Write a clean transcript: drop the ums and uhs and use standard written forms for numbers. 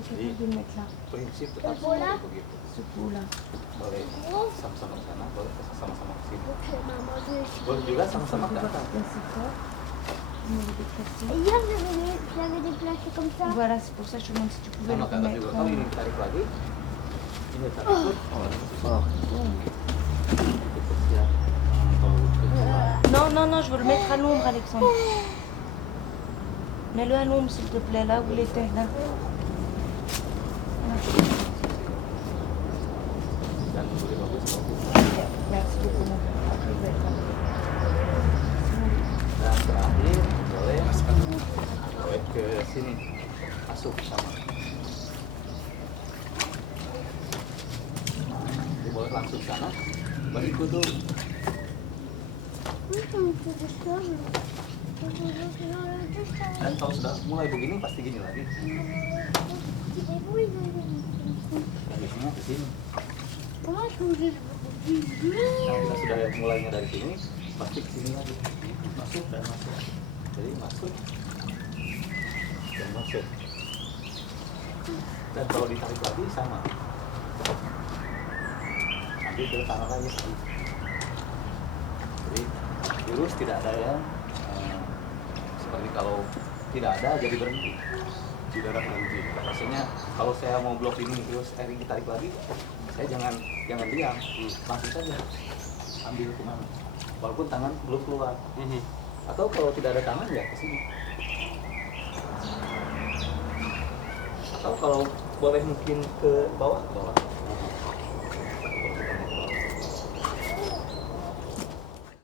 Jadi prinsip tetap seperti begitu. Boleh sama-sama ke sana, boleh sama-sama ke sini. Boleh juga sama-sama ke atas. Iya, j'avais déplacé comme ça. Voilà, c'est pour ça que je demande si tu pouvais le Sama ke atas remettre. juga. Kalau ini tarik lagi, ini tarik pun. Fort. Ya. Kalau ke Non, non, non, je veux le mettre à l'ombre, Alexandre. Mets-le à l'ombre, s'il te plaît, là où il était, là. dan boleh bagus bagus. Merci beaucoup, mon frère. Après, je vais être là. Dan terakhir boleh ke sini masuk sama. Jadi boleh langsung sana. Balik tuh. Dan kalau sudah mulai begini pasti gini lagi. Biasanya ke sini. Kalau kita sudah mulainya dari sini, pasti ke sini lagi. Masuk dan masuk. Jadi masuk dan masuk. Dan kalau ditarik lagi sama. Nanti ke sana lagi. Jadi virus tidak ada yang seperti kalau tidak ada jadi berhenti. Tidak ada berhenti. Maksudnya kalau saya mau blok ini terus air ditarik lagi, saya jangan diam, langsung saja ambil kemana. Walaupun tangan belum keluar. Atau kalau tidak ada tangan ya ke sini. Atau kalau boleh mungkin ke bawah.